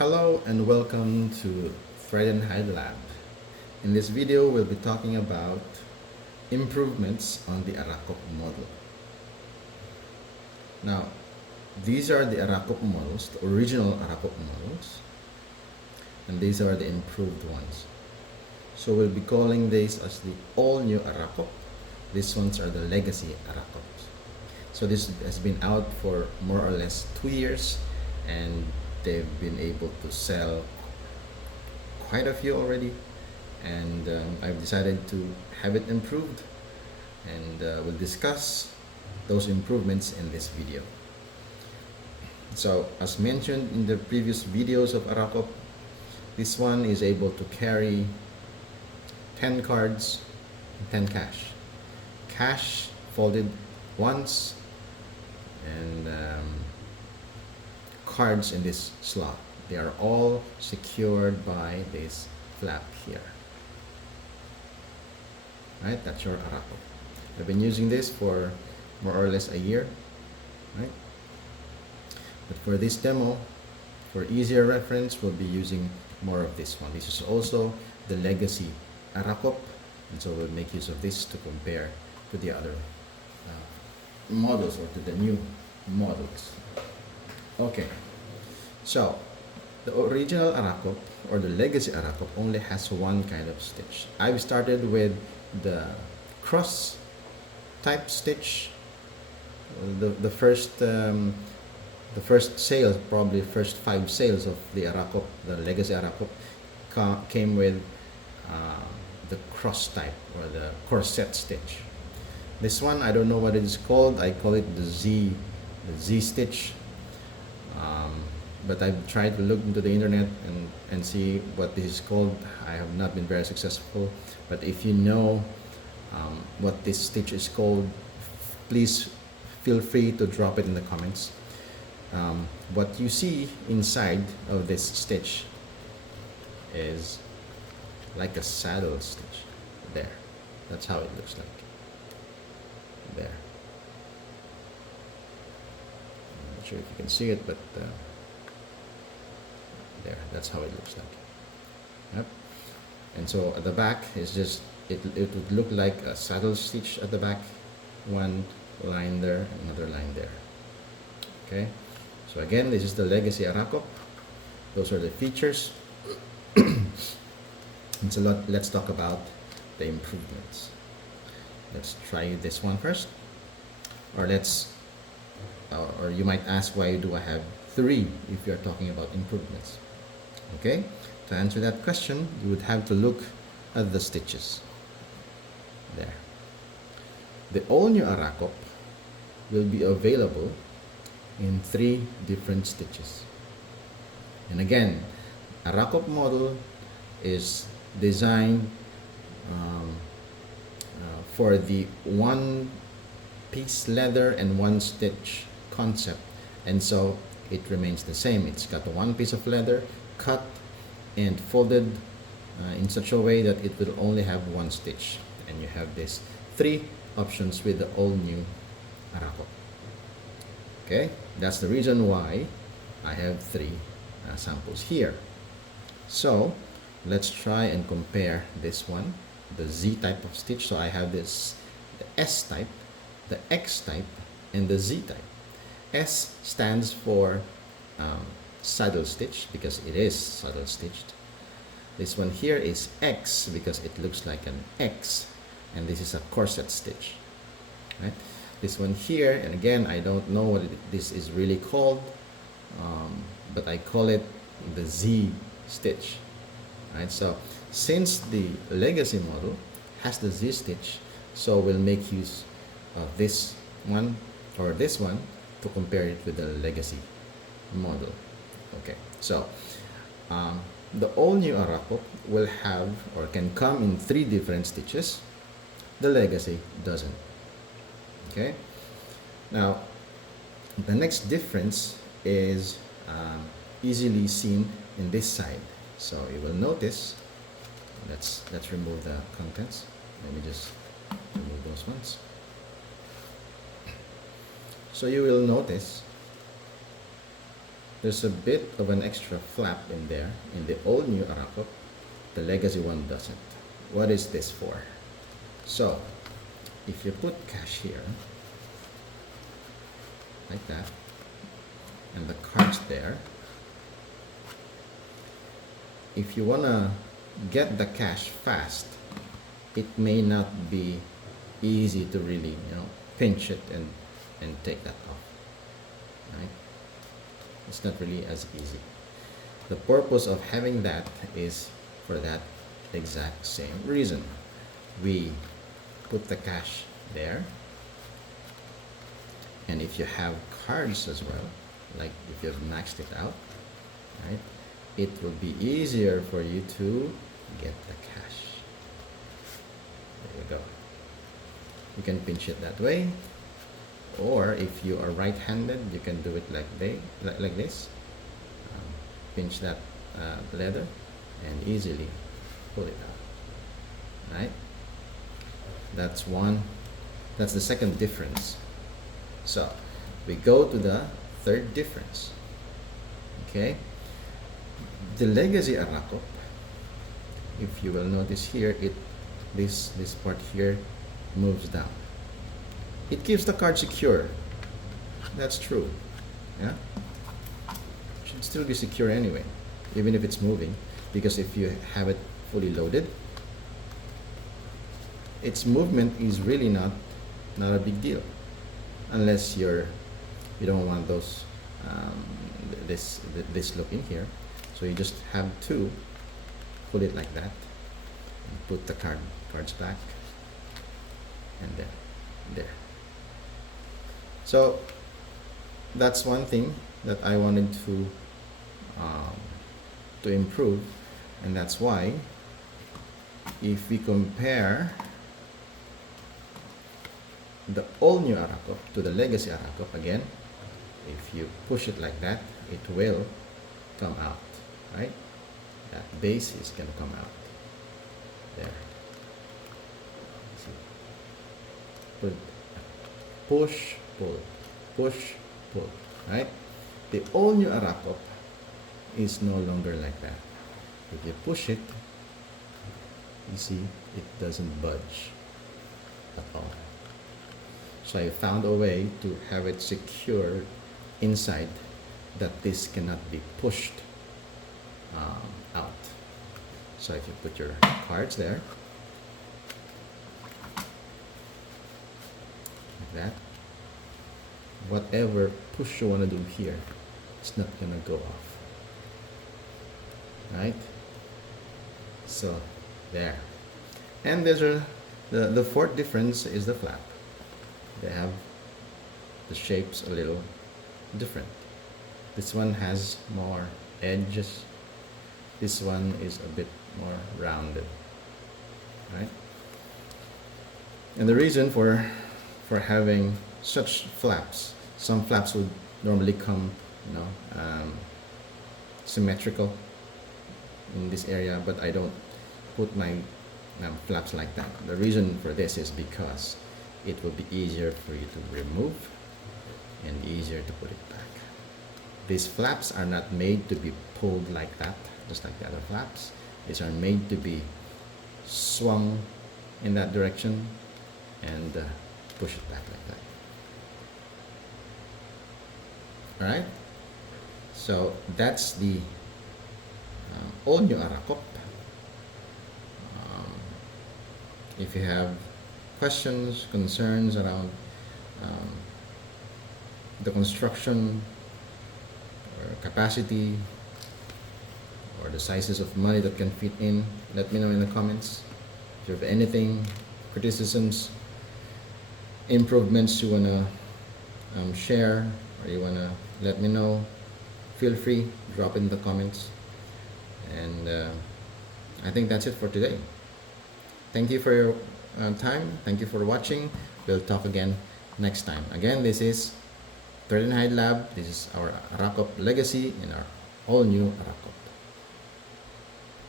Hello and welcome to Thread and Hide Lab. In this video, we'll be talking about improvements on the Arakop model. Now, these are the Arakop models, the original Arakop models, and these are the improved ones. So we'll be calling these as the all-new Arakop. These ones are the legacy Arakops. So this has been out for more or less 2 years, and they've been able to sell quite a few already, and I've decided to have it improved, and we'll discuss those improvements in this video. So as mentioned in the previous videos of Arakop, this one is able to carry 10 cards and 10 cash. Cash folded once, and cards in this slot. They are all secured by this flap here. Right, that's your Arakop. I've been using this for more or less a year, right? But for this demo, for easier reference, we'll be using more of this one. This is also the legacy Arakop, and so we'll make use of this to compare to the other models, or to the new models. Okay, so the original Arakop, or the legacy Arakop, only has one kind of stitch. I've started with the cross type stitch. The first sales, probably first 5 sales of the Arakop, the legacy Arakop, came with the cross type, or the corset stitch. This one, I don't know what it is called. I call it the Z stitch. But I've tried to look into the internet and see what this is called. I have not been very successful. But if you know what this stitch is called, please feel free to drop it in the comments. What you see inside of this stitch is like a saddle stitch. There, that's how it looks like. There. I'm not sure if you can see it, but there, that's how it looks like. Yep. And so at the back is just, it would look like a saddle stitch at the back. One line there, another line there. Okay, so again, this is the legacy Arakop. Those are the features. And so let's talk about the improvements. Let's try this one first, or or you might ask, why do I have 3 if you're talking about improvements? Okay, to answer that question, you would have to look at the stitches. There. The all-new Arakop will be available in 3 different stitches. And again, Arakop model is designed for the one piece leather and one stitch concept, and so it remains the same. It's got one piece of leather cut and folded in such a way that it will only have one stitch, and you have these 3 options with the all new Arakop. Okay, that's the reason why I have 3 samples here. So let's try and compare this one, the Z type of stitch. So I have this, the S type, the X type, and the Z type. S stands for saddle stitch, because it is saddle stitched. This one here is X because it looks like an X, and this is a corset stitch, right? This one here, and again, I don't know what this is really called, but I call it the Z stitch, right? So since the legacy model has the Z stitch, so we'll make use of this one or this one to compare it with the legacy model. Okay, so the all new Arakop will have, or can come in 3 different stitches. The legacy doesn't. Okay, now the next difference is easily seen in this side. So you will notice, let's remove the contents. Let me just remove those ones. So you will notice there's a bit of an extra flap in there in the old new Arakop. The legacy one doesn't. What is this for? So if you put cash here like that and the cards there, if you want to get the cash fast, it may not be easy to really, pinch it and take that off, right? It's not really as easy. The purpose of having that is for that exact same reason. We put the cash there, and if you have cards as well, like if you've maxed it out, right, it will be easier for you to get the cash. There you go. You can pinch it that way, or if you are right-handed, you can do it like this. Pinch that leather and easily pull it out. Right? That's one. That's the second difference. So we go to the third difference. Okay. The legacy Arakop, if you will notice here, this part here moves down. It keeps the card secure. That's true. Yeah. It should still be secure anyway, even if it's moving, because if you have it fully loaded, its movement is really not a big deal, unless you don't want those this look in here. So you just have to pull it like that and put the cards back, and there. So that's one thing that I wanted to improve, and that's why if we compare the all new Arakop to the legacy Arakop, again, if you push it like that, it will come out, right? That base is going to come out there. See? Push, pull, push, pull, right? The all new Arakop is no longer like that. If you push it, you see it doesn't budge at all. So I found a way to have it secure inside, that this cannot be pushed out. So if you put your cards there like that, whatever push you want to do here, it's not gonna go off, right? So there. And there's the fourth difference is the flap. They have the shapes a little different. This one has more edges. This one is a bit more rounded, right? And the reason for having such flaps, some flaps would normally come, symmetrical in this area, but I don't put my flaps like that. The reason for this is because it will be easier for you to remove and easier to put it back. These flaps are not made to be pulled like that, just like the other flaps. These are made to be swung in that direction and push it back like that. Alright? So that's the all new Arakop. If you have questions, concerns around the construction or capacity or the sizes of money that can fit in, let me know in the comments. If you have anything, criticisms, improvements you want to share, or you want to let me know, feel free, drop in the comments. And I think that's it for today. Thank you for your time. Thank you for watching. We'll talk again next time. Again, this is Third and Hyde Lab. This is our Arakop legacy in our all new Arakop.